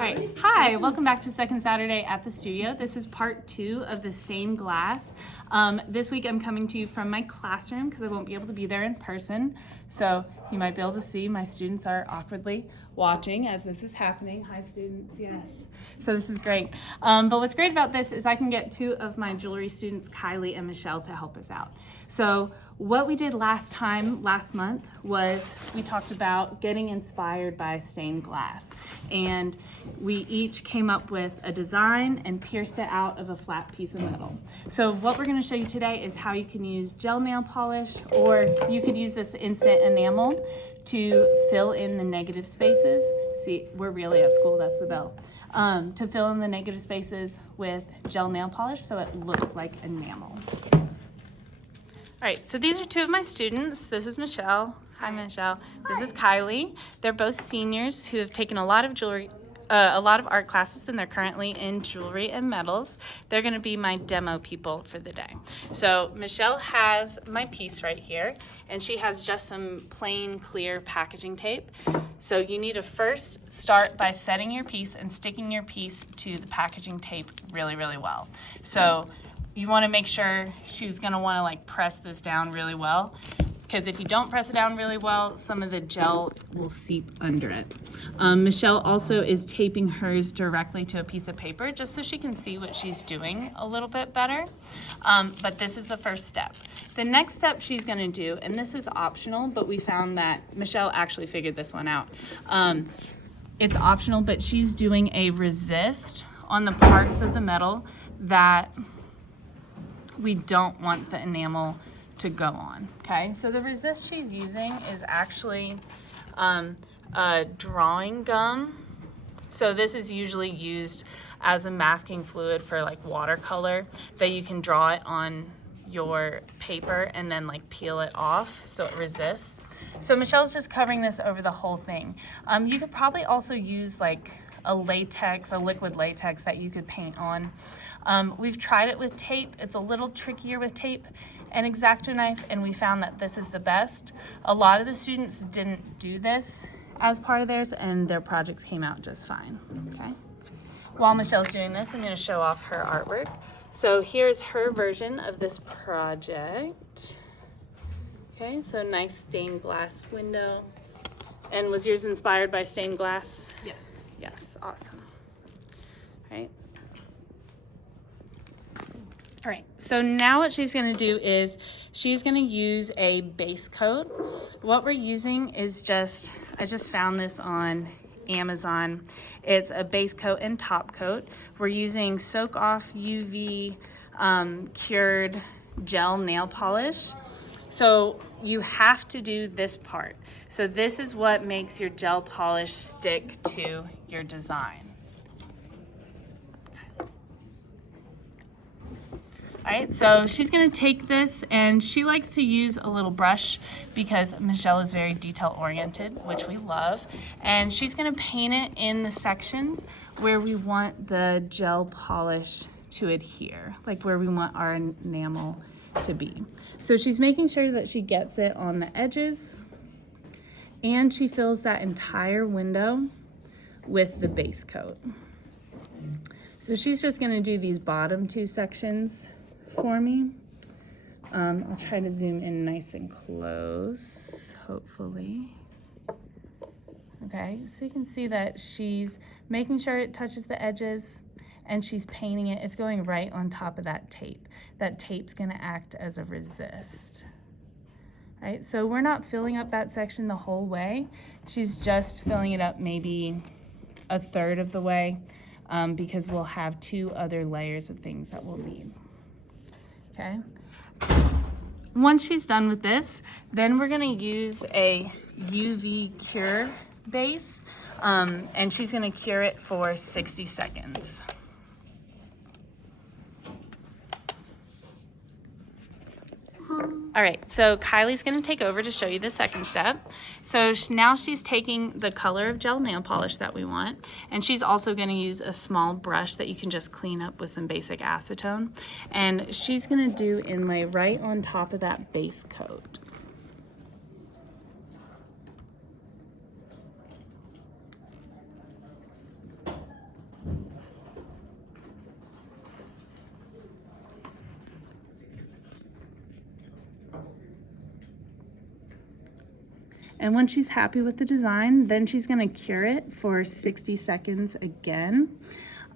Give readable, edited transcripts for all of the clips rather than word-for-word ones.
right, hi, welcome back to Second Saturday at the studio. This is part 2 of the stained glass. This week I'm coming to you from my classroom because I won't be able to be there in person. So you might be able to see my students are awkwardly watching as this is happening. Hi students, yes. So this is great. But what's great about this is I can get 2 of my jewelry students, Kylie and Michelle, to help us out. So what we did last month, was we talked about getting inspired by stained glass. And we each came up with a design and pierced it out of a flat piece of metal. So what we're gonna show you today is how you can use gel nail polish, or you could use this instant enamel to fill in the negative spaces. See, we're really at school, that's the bell. To fill in the negative spaces with gel nail polish so it looks like enamel. All right, so these are 2 of my students. This is Michelle. Hi, Michelle. This is Kylie. They're both seniors who have taken a lot of art classes, and they're currently in jewelry and metals. They're going to be my demo people for the day. So Michelle has my piece right here, and she has just some plain clear packaging tape. So you need to first start by setting your piece and sticking your piece to the packaging tape really, really well. So you want to make sure she's going to want to like press this down really well, because if you don't press it down really well, some of the gel will seep under it. Michelle also is taping hers directly to a piece of paper just so she can see what she's doing a little bit better. But this is the first step. The next step she's going to do, and this is optional, but we found that Michelle actually figured this one out. It's optional, but she's doing a resist on the parts of the metal that we don't want the enamel to go on, okay? So the resist she's using is actually a drawing gum. So this is usually used as a masking fluid for like watercolor, that you can draw it on your paper and then like peel it off so it resists. So Michelle's just covering this over the whole thing. You could probably also use like a liquid latex that you could paint on. We've tried it with tape. It's a little trickier with tape and X-Acto knife, and we found that this is the best. A lot of the students didn't do this as part of theirs, and their projects came out just fine, okay? While Michelle's doing this, I'm gonna show off her artwork. So here's her version of this project. Okay, so nice stained glass window. And was yours inspired by stained glass? Yes. Yes, awesome. All right. All right, so now what she's gonna do is she's gonna use a base coat. What we're using is I just found this on Amazon. It's a base coat and top coat. We're using Soak Off UV cured gel nail polish. So you have to do this part. So this is what makes your gel polish stick to your design. All right, so she's gonna take this, and she likes to use a little brush because Michelle is very detail oriented, which we love. And she's gonna paint it in the sections where we want the gel polish to adhere, like where we want our enamel to be. So she's making sure that she gets it on the edges, and she fills that entire window with the base coat. So she's just gonna do these bottom 2 sections for me. I'll try to zoom in nice and close, hopefully. Okay, so you can see that she's making sure it touches the edges, and she's painting it. It's going right on top of that tape. That tape's gonna act as a resist. All right, so we're not filling up that section the whole way. She's just filling it up maybe a third of the way, because we'll have 2 other layers of things that we'll need. Okay. Once she's done with this, then we're gonna use a UV cure base, and she's gonna cure it for 60 seconds. All right, so Kylie's gonna take over to show you the second step. So now she's taking the color of gel nail polish that we want, and she's also gonna use a small brush that you can just clean up with some basic acetone. And she's gonna do inlay right on top of that base coat. And when she's happy with the design, then she's gonna cure it for 60 seconds again,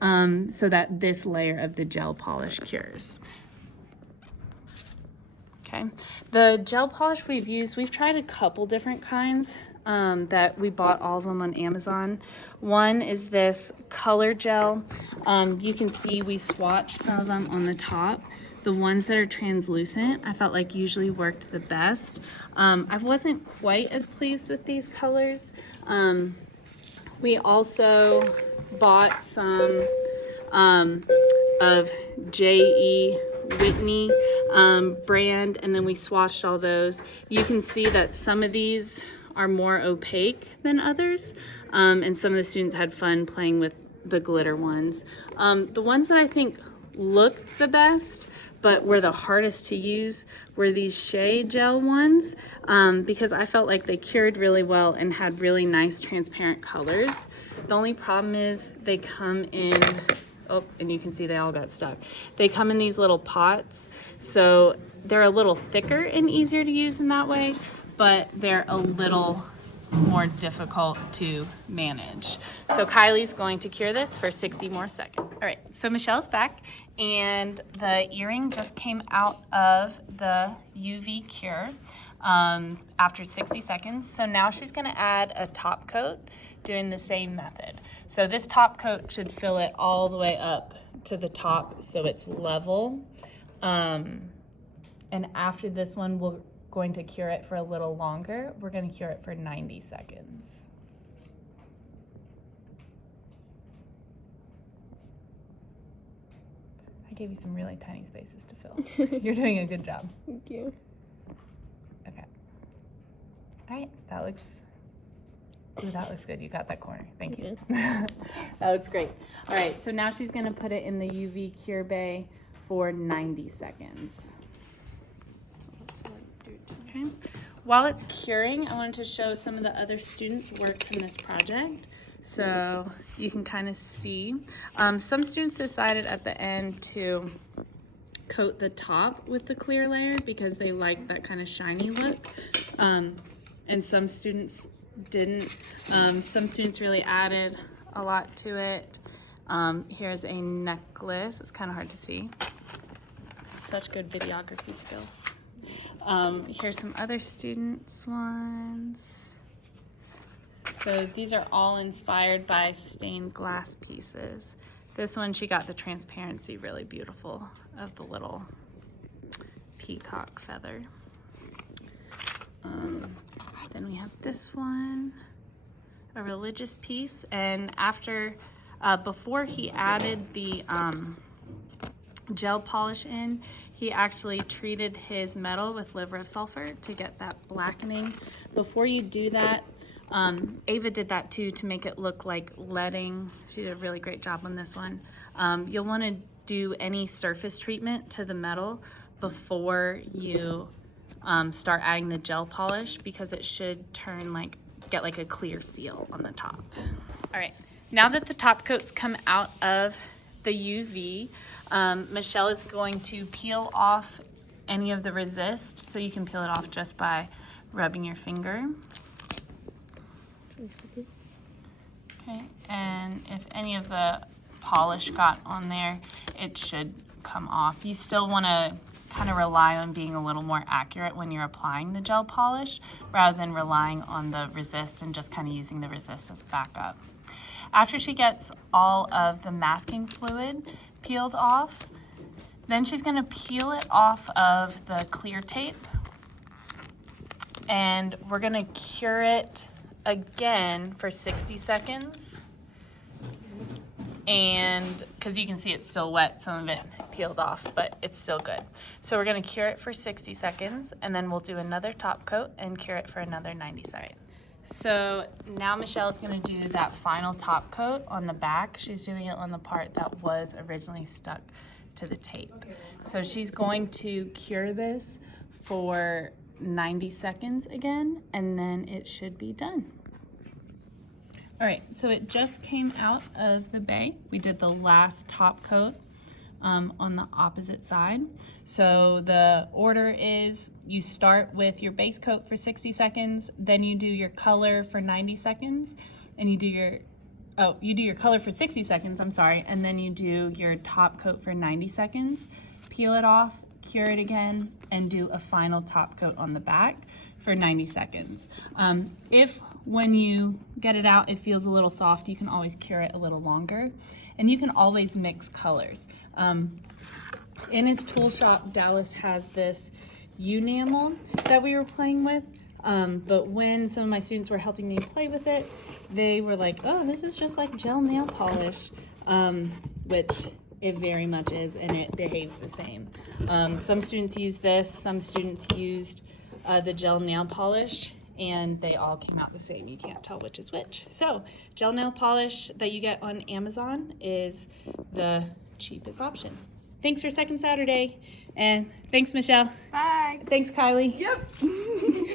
so that this layer of the gel polish cures. Okay, the gel polish we've tried a couple different kinds that we bought all of them on Amazon. One is this color gel. You can see we swatched some of them on the top. The ones that are translucent, I felt like usually worked the best. I wasn't quite as pleased with these colors. We also bought some of J.E. Whitney brand, and then we swatched all those. You can see that some of these are more opaque than others, and some of the students had fun playing with the glitter ones. The ones that I think looked the best but were the hardest to use were these shea gel ones, because I felt like they cured really well and had really nice transparent colors. The only problem is they come in, oh, and you can see they all got stuck. They come in these little pots, so they're a little thicker and easier to use in that way, but they're a little more difficult to manage. So Kylie's going to cure this for 60 more seconds. All right, so Michelle's back, and the earring just came out of the UV cure after 60 seconds. So now she's gonna add a top coat doing the same method. So this top coat should fill it all the way up to the top so it's level. And after this one, we're going to cure it for a little longer. We're going to cure it for 90 seconds. I gave you some really tiny spaces to fill. You're doing a good job. Thank you. Okay. All right, that looks, ooh, that looks good. You got that corner. Thank you. That looks great. All right, so now she's going to put it in the UV cure bay for 90 seconds. Okay. While it's curing, I wanted to show some of the other students' work from this project. So you can kind of see. Some students decided at the end to coat the top with the clear layer because they like that kind of shiny look. And some students didn't. Some students really added a lot to it. Here's a necklace. It's kind of hard to see. Such good videography skills. Here's some other students' ones. So these are all inspired by stained glass pieces. This one, she got the transparency really beautiful of the little peacock feather. Then we have this one, a religious piece. And after, before he added the gel polish in, he actually treated his metal with liver of sulfur to get that blackening. Before you do that, Ava did that too to make it look like leading. She did a really great job on this one. You'll want to do any surface treatment to the metal before you start adding the gel polish, because it should turn like, get like a clear seal on the top. All right, now that the top coats come out of the UV, Michelle is going to peel off any of the resist. So you can peel it off just by rubbing your finger. Okay, and if any of the polish got on there, it should come off. You still want to kind of rely on being a little more accurate when you're applying the gel polish, rather than relying on the resist and just kind of using the resist as backup. After she gets all of the masking fluid peeled off, then she's going to peel it off of the clear tape, and we're going to cure it again for 60 seconds. And because you can see it's still wet, some of it peeled off, but it's still good. So we're going to cure it for 60 seconds, and then we'll do another top coat and cure it for another 90 seconds. So now Michelle is going to do that final top coat on the back. She's doing it on the part that was originally stuck to the tape. So she's going to cure this for 90 seconds again, and then it should be done. All right, so it just came out of the bay. We did the last top coat on the opposite side. So the order is you start with your base coat for 60 seconds, then you do your color for 90 seconds, and you do your color for 60 seconds, I'm sorry, and then you do your top coat for 90 seconds, peel it off, cure it again, and do a final top coat on the back for 90 seconds. If when you get it out, it feels a little soft, you can always cure it a little longer. And you can always mix colors. In his tool shop, Dallas has this enamel that we were playing with. But when some of my students were helping me play with it, they were like, oh, this is just like gel nail polish, which it very much is, and it behaves the same. Some students use this, some students used the gel nail polish, and they all came out the same. You can't tell which is which. So gel nail polish that you get on Amazon is the cheapest option. Thanks for Second Saturday, and thanks, Michelle. Bye. Thanks, Kylie. Yep.